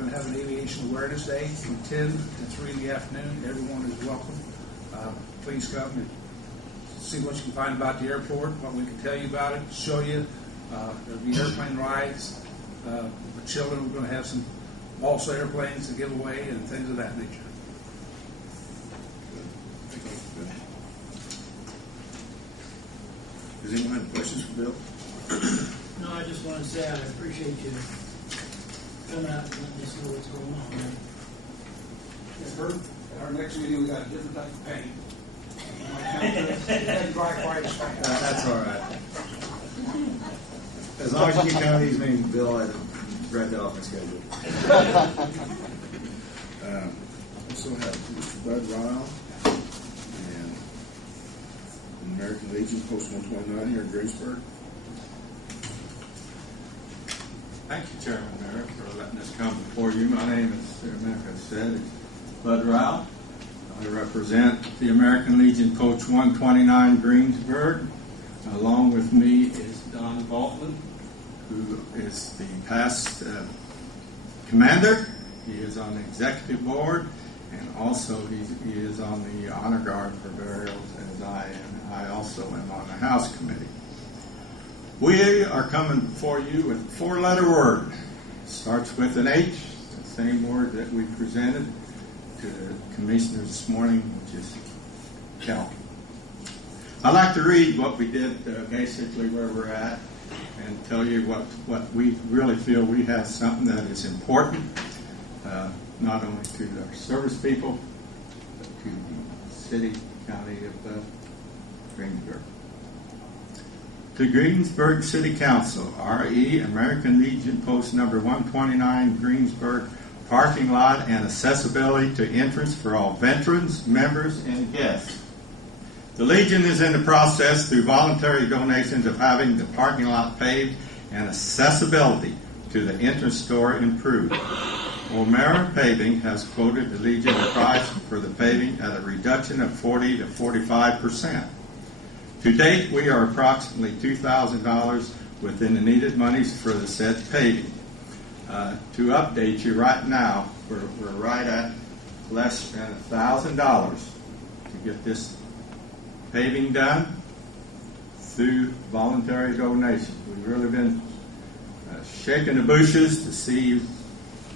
We're going to have an Aviation Awareness Day from 10 to 3 in the afternoon. Everyone is welcome. Please come and see what you can find about the airport, what we can tell you about it, show you. There'll be airplane rides. For children, we're going to have some also airplanes to give away and things of that nature. Does anyone have questions for Bill? No, I just want to say I appreciate you coming out and letting us know what's going on, man. Yes, sir. At our next meeting, we got a different type of paint. It doesn't dry quite as fast. That's all right. As long as you keep coming to these meetings, Bill, I read that off my schedule. Also have Bud Ryle and the American Legion Post 129 here in Greensburg. Thank you, Chairman Mayor, for letting us come before you. My name is, America said, is Bud Ryle. I represent the American Legion Coach 129 Greensburg. Along with me is Don Boltman, who is the past commander. He is on the executive board, and also he is on the honor guard for burials, as I am. I also am on the House Committee. We are coming before you with a four-letter word. It starts with an H, the same word that we presented to the commissioners this morning, which is help. I'd like to read what we did, basically where we're at, and tell you what we really feel we have something that is important, not only to our service people, but to the city, county of Greensburg. To Greensburg City Council, RE, American Legion Post number 129, Greensburg, parking lot and accessibility to entrance for all veterans, members, and guests. The Legion is in the process through voluntary donations of having the parking lot paved and accessibility to the entrance door improved. O'Mara Paving has quoted the Legion a price for the paving at a reduction of 40 to 45%. To date, we are approximately $2,000 within the needed monies for the said paving. To update you right now, we're right at less than $1,000 to get this paving done through voluntary donations. We've really been shaking the bushes to see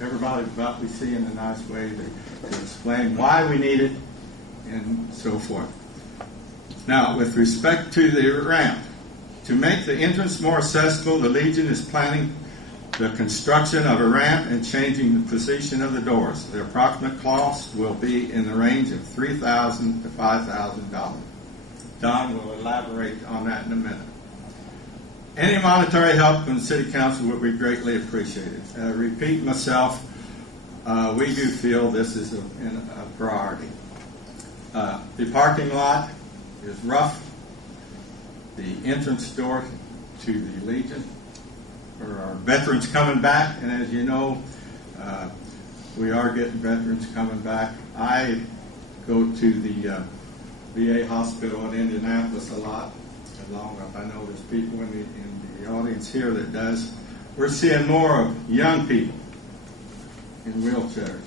everybody about we see in a nice way to explain why we need it and so forth. Now, with respect to the ramp, to make the entrance more accessible, the Legion is planning the construction of a ramp and changing the position of the doors. The approximate cost will be in the range of $3,000 to $5,000. Don will elaborate on that in a minute. Any monetary help from the City Council would be greatly appreciated. Repeat myself, we do feel this is a priority. The parking lot is rough. The entrance door to the Legion for our veterans coming back, and as you know, we are getting veterans coming back. I go to the VA hospital in Indianapolis a lot. Along with, I know there's people in the audience here that does. We're seeing more of young people in wheelchairs.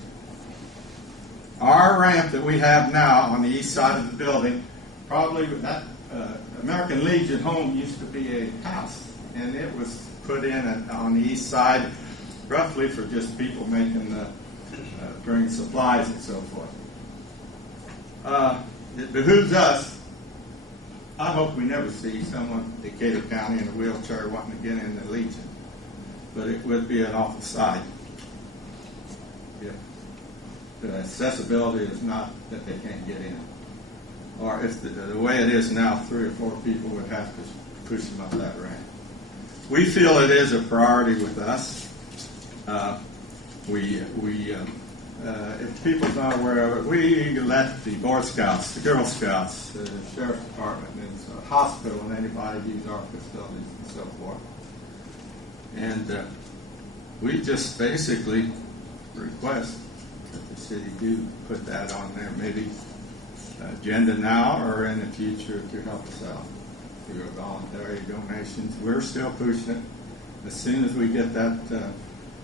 Our ramp that we have now on the east side of the building, probably that American Legion home used to be a house, and it was put in on the east side roughly for just people making bringing supplies and so forth. It behooves us. I hope we never see someone in Decatur County in a wheelchair wanting to get in the Legion, but it would be an awful sight if the accessibility is not that they can't get in, or if the way it is now, 3 or 4 people would have to push them up that ramp. We feel it is a priority with us. If people's not aware of it, we let the Boy Scouts, the Girl Scouts, the Sheriff's Department, and the hospital, and anybody use our facilities and so forth. And we just basically request that the city do put that on there, maybe agenda now or in the future to help us out through voluntary donations. We're still pushing it. As soon as we get that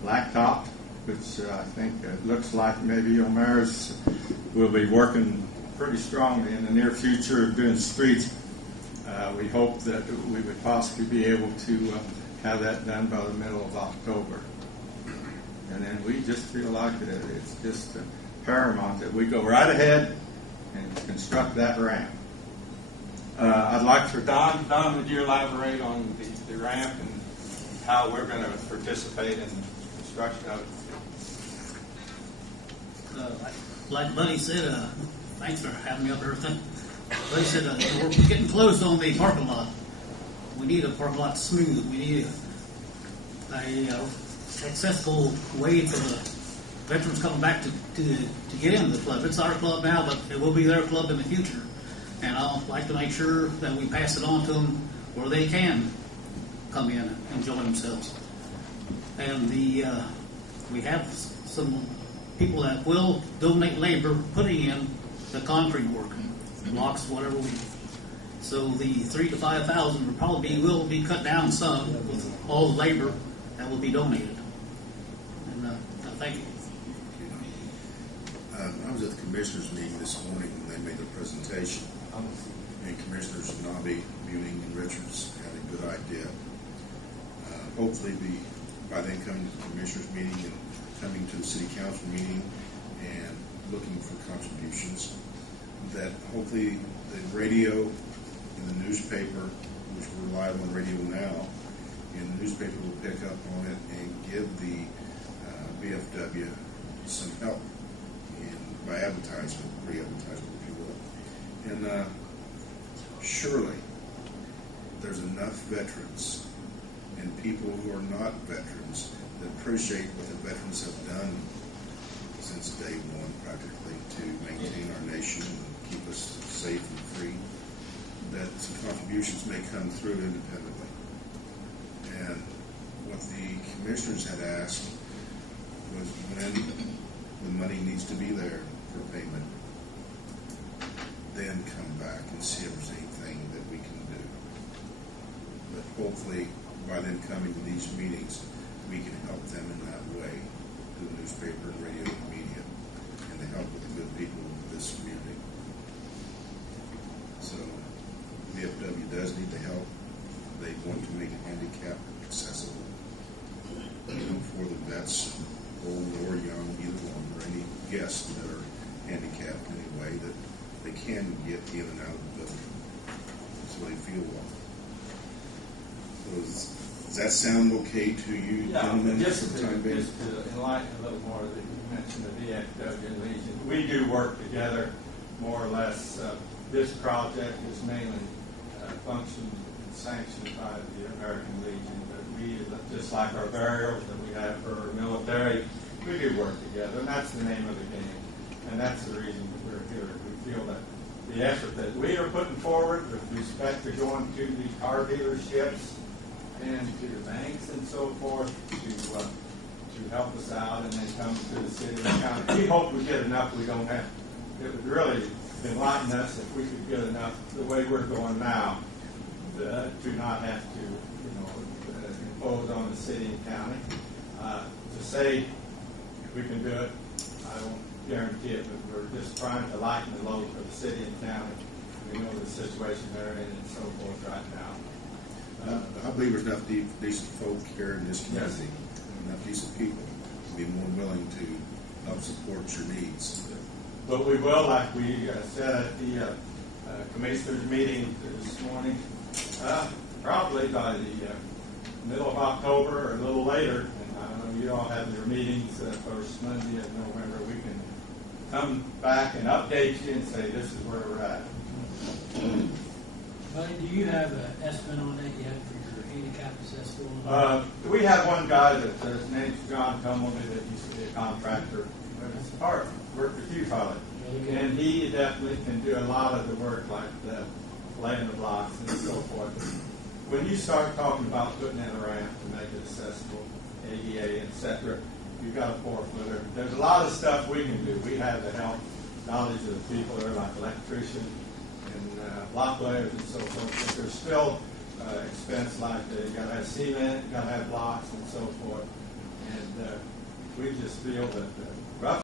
blacktop which I think looks like maybe O'Mara's will be working pretty strongly in the near future doing streets. We hope that we would possibly be able to have that done by the middle of October. And then we just feel like it's just paramount that we go right ahead and construct that ramp. I'd like for Don, would you elaborate on the ramp and how we're going to participate in the construction of it? Like Buddy said, thanks for having me up here. Buddy said, we're getting close on the parking lot. We need a parking lot smooth. We need a accessible way for the veterans coming back to get into the club. It's our club now, but it will be their club in the future. And I'd like to make sure that we pass it on to them where they can come in and enjoy themselves. And we have some people that will donate labor putting in the concrete work, blocks, whatever we. So the 3,000 to 5,000 will be cut down some with all the labor that will be donated. And thank you. I was at the commissioners meeting this morning when they made the presentation, and Commissioners Nobby, Buning, and Richards had a good idea. Hopefully, by then coming to the commissioners meeting and coming to the city council meeting and looking for contributions, that hopefully the radio and the newspaper, which we're live on radio now, and the newspaper will pick up on it and give the BFW some help by advertisement, re-advertisement, if you will. And surely there's enough veterans and people who are not veterans that appreciate what the veterans have done since day one, practically, to maintain our nation and keep us safe and free, that some contributions may come through independently. And what the commissioners had asked was when the money needs to be there for payment, then come back and see if there's anything that we can do. But hopefully, by them coming to these meetings, we can help them in that way, through the newspaper and radio and media, and to help with the good people of this community. So, VFW does need the help. They want to make it handicap accessible, for the vets, old or young, either one, or any guests that are handicapped in any way, that they can get in and out of the building so they feel well. So does that sound okay to you, gentlemen? Just to enlighten a little more, that you mentioned the VFW and Legion. We do work together, more or less. This project is mainly functioned and sanctioned by the American Legion, but we, just like our burials that we have for our military, we do work together, and that's the name of the game. And that's the reason that we're here. We feel that the effort that we are putting forward with respect to going to the car dealerships and to the banks and so forth to help us out and then come to the city and county. We hope we get enough we don't have. It would really enlighten us if we could get enough the way we're going now to not have to impose on the city and county. To say we can do it, I won't guarantee it, but we're just trying to lighten the load for the city and county. We know the situation they're in and so forth right now. I believe there's enough decent folk here in this community, enough decent people to be more willing to help support your needs. But we will, like we said at the commissioners meeting this morning, probably by the middle of October or a little later, and I know you all have your meetings first Monday of November, we can come back and update you and say this is where we're at. Buddy, do you have an estimate on that yet for your handicap accessible? We have one guy that his name's John Tumbleby that used to be a contractor. It's hard work with you, probably. Okay. And he definitely can do a lot of the work, like the laying the blocks and so forth. When you start talking about putting in a ramp to make it accessible, ADA, etc., you've got a 4-footer. There's a lot of stuff we can do. We have the help, knowledge of the people that are like electricians and block layers and so forth. But there's still expense like you got to have cement, you got to have blocks and so forth. And we just feel that rough